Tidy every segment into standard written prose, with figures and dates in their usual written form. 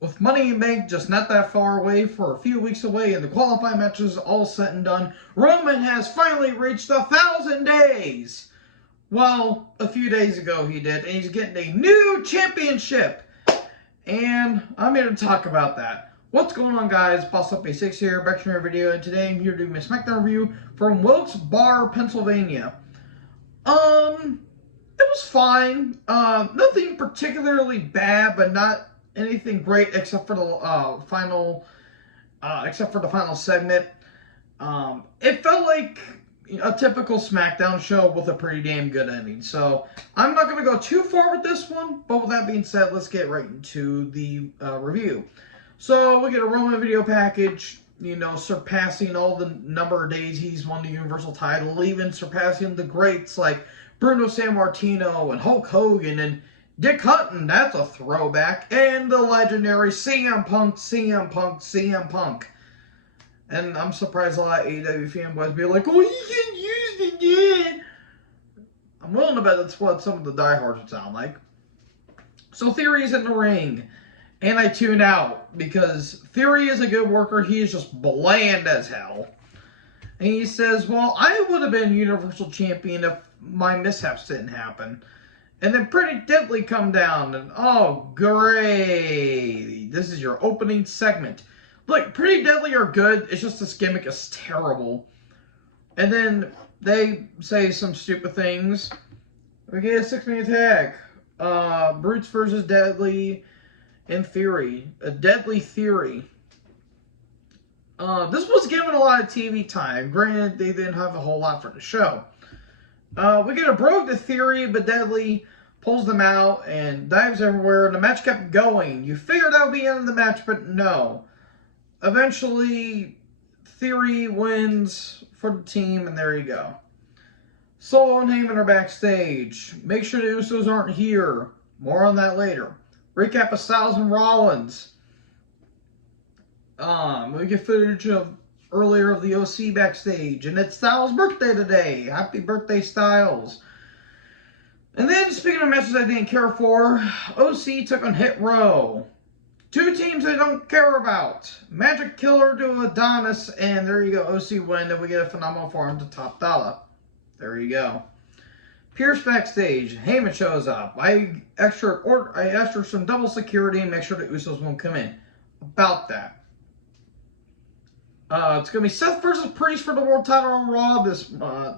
With Money in the Bank just not that far away, for a few weeks away, and the qualifying matches all set and done, Roman has finally reached 1,000 days. Well, a few days ago he did, and he's getting a new championship. And I'm here to talk about that. What's going on, guys? Boss Up A6 here, back to another video, and today I'm here doing my Smackdown review from Wilkes-Barre, Pennsylvania. It was fine. Nothing particularly bad, but not anything great except for the final segment. It felt like a typical Smackdown show with a pretty damn good ending. So I'm not going to go too far with this one, but with that being said, let's get right into the review. So we get a Roman video package, surpassing all the number of days he's won the Universal title, even surpassing the greats like Bruno Sammartino and Hulk Hogan and Dick Hutton, that's a throwback, and the legendary CM Punk. And I'm surprised a lot of AEW fanboys be like, oh, he can use it again. I'm willing to bet that's what some of the diehards would sound like. So Theory's in the ring, and I tune out because Theory is a good worker. He is just bland as hell. And he says, well, I would have been Universal Champion if my mishaps didn't happen. And then Pretty Deadly come down, and oh, great. This is your opening segment. Look, Pretty Deadly are good. It's just this gimmick is terrible. And then they say some stupid things. We get a 6-man tag. Brutes versus Deadly and Theory. A Deadly Theory. This was given a lot of TV time. Granted, they didn't have a whole lot for the show. We get a Brogue to Theory, but Deadly pulls them out and dives everywhere. And the match kept going. You figured that would be the end of the match, but no. Eventually, Theory wins for the team, and there you go. Solo and Heyman are backstage. Make sure the Usos aren't here. More on that later. Recap of Styles and Rollins. We get footage of earlier of the OC backstage, and it's Styles' birthday today. Happy birthday, Styles. And then, speaking of matches I didn't care for, OC took on Hit Row. Two teams I don't care about. Magic Killer to Adonis, and there you go, OC win, and we get a phenomenal forearm to Top Dollar. There you go. Pierce backstage. Heyman shows up. I extra some double security and make sure the Usos won't come in. About that. It's going to be Seth versus Priest for the world title on Raw this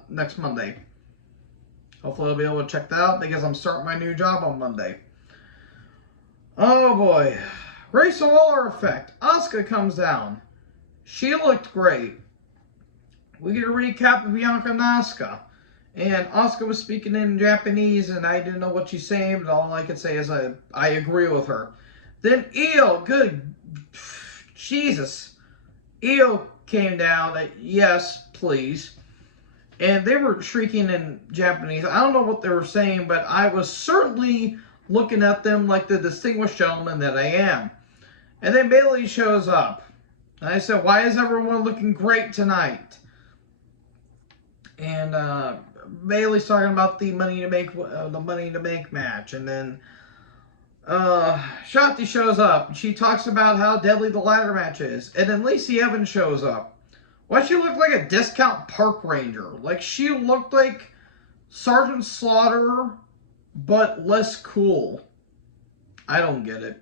next Monday. Hopefully I'll be able to check that out because I'm starting my new job on Monday. Oh boy. Race of Waller effect. Asuka comes down. She looked great. We get a recap of Bianca and Asuka. And Asuka was speaking in Japanese and I didn't know what she's saying, but all I could say is I agree with her. Then Io, good Jesus. Io came down, yes, please. And they were shrieking in Japanese. I don't know what they were saying, but I was certainly looking at them like the distinguished gentleman that I am. And then Bayley shows up. And I said, why is everyone looking great tonight? And Bayley's talking about the Money to Make match. And then Shotzi shows up. She talks about how deadly the ladder match is. And then Lacey Evans shows up. Why she looked like a discount park ranger? Like she looked like Sergeant Slaughter, but less cool. I don't get it.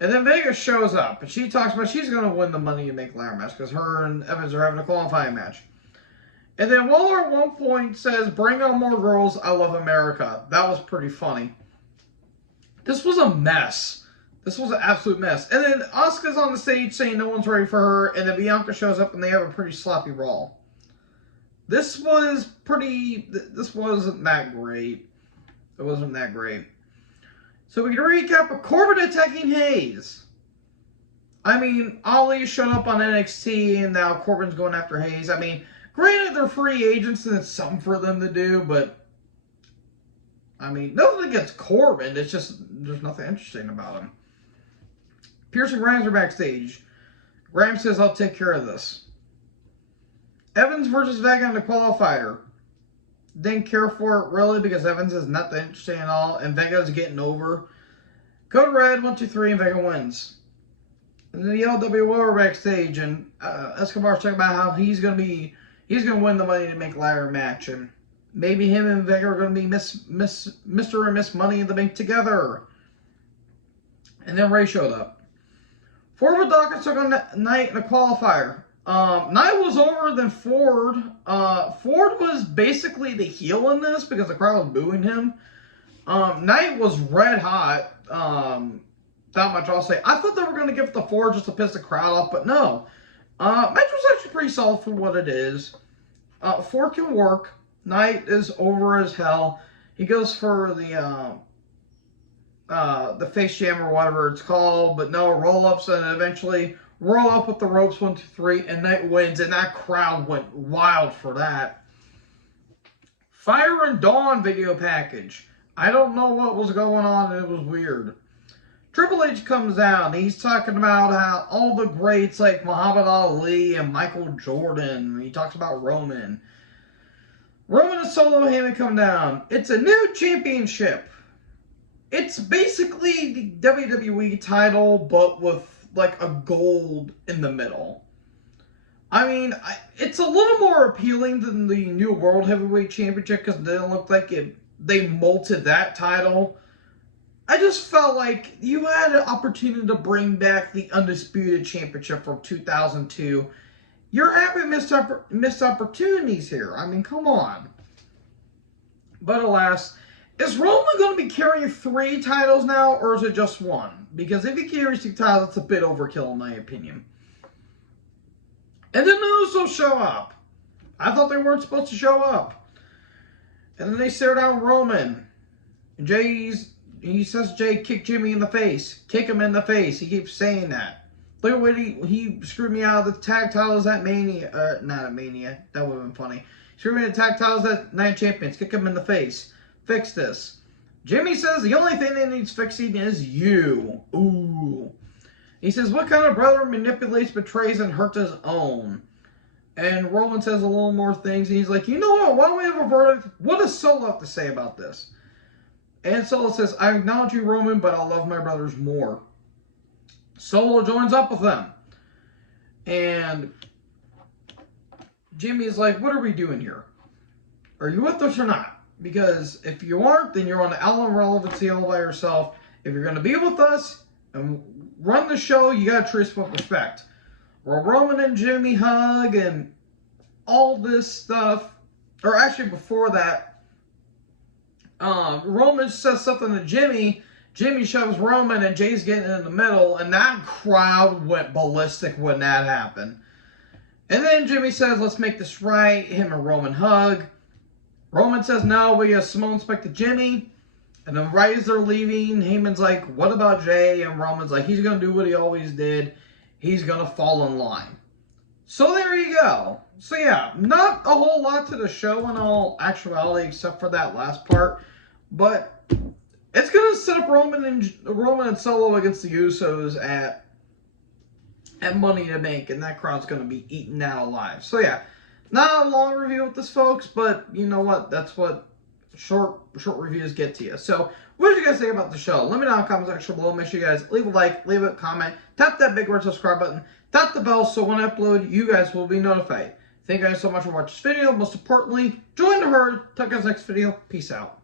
And then Vegas shows up, and she talks about she's going to win the Money to Make ladder match because her and Evans are having a qualifying match. And then Waller at one point says, bring on more girls, I love America. That was pretty funny. This was a mess. This was an absolute mess. And then Asuka's on the stage saying no one's ready for her, and then Bianca shows up and they have a pretty sloppy brawl. This wasn't that great. It wasn't that great. So we can recap of Corbin attacking Hayes. I mean, Ali showed up on NXT and now Corbin's going after Hayes. I mean, granted they're free agents and it's something for them to do, but I mean, nothing against Corbin. It's just there's nothing interesting about him. Pierce and Grimes are backstage. Grimes says, I'll take care of this. Evans versus Vega in the qualifier. Didn't care for it really because Evans is not that interesting at all. And Vega's getting over. Code Red, 1, 2, 3, and Vega wins. And then the LWO are backstage, and Escobar's talking about how he's gonna win the Money to Make ladder match, and maybe him and Vega are gonna be Mr. and Miss Money in the Bank together. And then Ray showed up. Ford with Dawkins took on Knight in a qualifier. Knight was over than Ford. Ford was basically the heel in this because the crowd was booing him. Knight was red hot. Not much I'll say. I thought they were going to give it to Ford just to piss the crowd off, but no. Match was actually pretty solid for what it is. Ford can work. Knight is over as hell. He goes for the face jam or whatever it's called, but no, roll-ups, and eventually roll up with the ropes, 1, 2, 3, and Knight wins, and that crowd went wild for that. Fire and Dawn video package. I don't know what was going on, and it was weird. Triple H comes out, and he's talking about how all the greats like Muhammad Ali and Michael Jordan, he talks about Roman. Roman and Solo Heyman come down. It's a new championship. It's basically the WWE title, but with like a gold in the middle. I mean, it's a little more appealing than the new World Heavyweight Championship because it didn't look like they molted that title. I just felt like you had an opportunity to bring back the Undisputed Championship from 2002. You're having missed opportunities here. I mean, come on. But alas, is Roman going to be carrying 3 titles now, or is it just 1? Because if he carries 2 titles, that's a bit overkill in my opinion. And then the Usos show up. I thought they weren't supposed to show up. And then they stare down Roman. And he says, Jay, kick Jimmy in the face. Kick him in the face. He keeps saying that. Look at what he screwed me out of the tag titles at Mania. Not at Mania. That would have been funny. Screwed me in the tag titles at Night Champions. Kick him in the face. Fix this. Jimmy says the only thing that needs fixing is you. Ooh. He says, what kind of brother manipulates, betrays, and hurts his own? And Roman says a little more things. And he's like, you know what? Why don't we have a verdict? What does Solo have to say about this? And Solo says, I acknowledge you, Roman, but I love my brothers more. Solo joins up with them. And Jimmy is like, what are we doing here? Are you with us or not? Because if you aren't, then you're on the Allen Relevancy all by yourself. If you're going to be with us and run the show, you got to treat us with respect. Well, Roman and Jimmy hug and all this stuff. Or actually, before that, Roman says something to Jimmy. Jimmy shoves Roman, and Jay's getting in the middle, and that crowd went ballistic when that happened. And then Jimmy says, let's make this right. Him and Roman hug. Roman says, no, we have Simone spec to Jimmy. And then right as they're leaving, Heyman's like, what about Jay? And Roman's like, he's going to do what he always did. He's going to fall in line. So there you go. So yeah, not a whole lot to the show in all actuality except for that last part. But it's going to set up Roman and Solo against the Usos at Money to Make. And that crowd's going to be eaten out alive. So yeah, not a long review with this, folks. But you know what? That's what short reviews get to you. So what did you guys think about the show? Let me know in the comment section below. Make sure you guys leave a like, leave a comment, tap that big red subscribe button, tap the bell so when I upload, you guys will be notified. Thank you guys so much for watching this video. Most importantly, join the herd. Talk to you guys next video. Peace out.